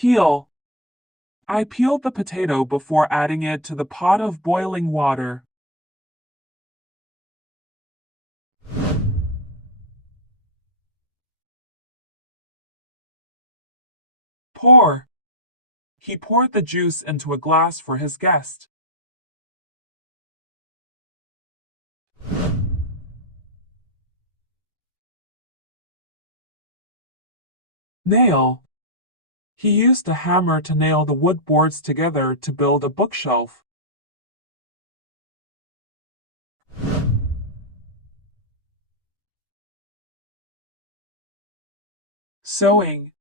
Peel. I peeled the potato before adding it to the pot of boiling water. Pour. He poured the juice into a glass for his guest. Nail. He used a hammer to nail the wood boards together to build a bookshelf. Sewing.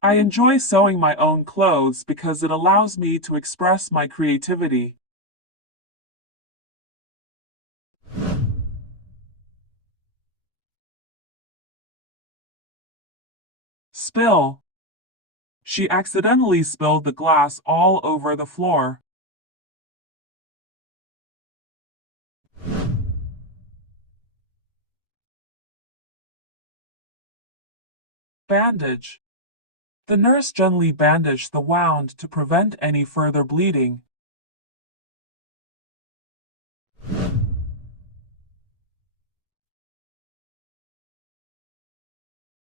I enjoy sewing my own clothes because it allows me to express my creativity. Spill. She accidentally spilled the glass all over the floor. Bandage. The nurse gently bandaged the wound to prevent any further bleeding.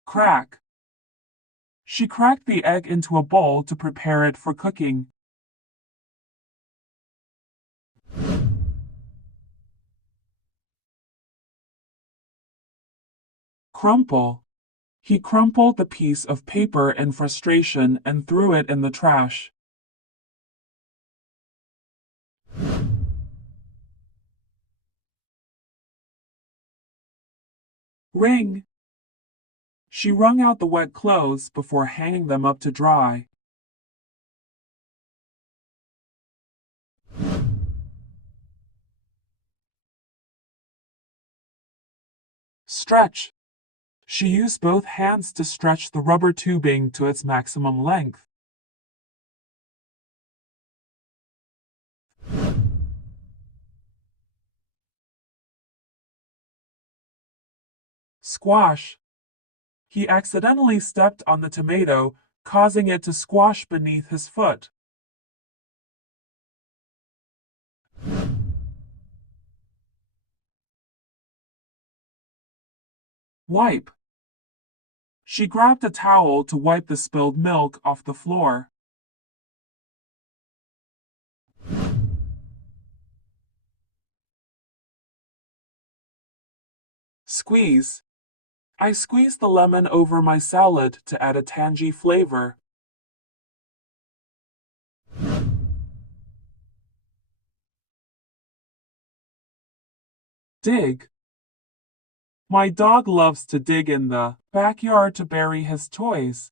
Crack. She cracked the egg into a bowl to prepare it for cooking. Crumple. He crumpled the piece of paper in frustration and threw it in the trash. Wring. She wrung out the wet clothes before hanging them up to dry. Stretch. She used both hands to stretch the rubber tubing to its maximum length. Squash. He accidentally stepped on the tomato, causing it to squash beneath his foot. Wipe. She grabbed a towel to wipe the spilled milk off the floor. Squeeze. I squeezed the lemon over my salad to add a tangy flavor. Dig. My dog loves to dig in the backyard to bury his toys.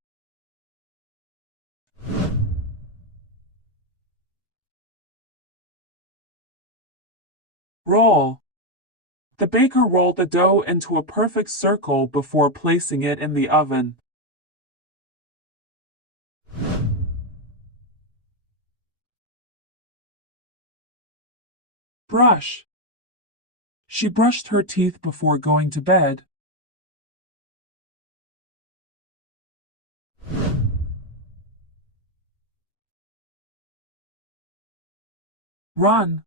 Roll. The baker rolled the dough into a perfect circle before placing it in the oven. Brush. She brushed her teeth before going to bed. Run.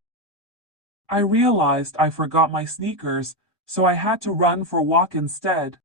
I realized I forgot my sneakers, so I had to run for a walk instead.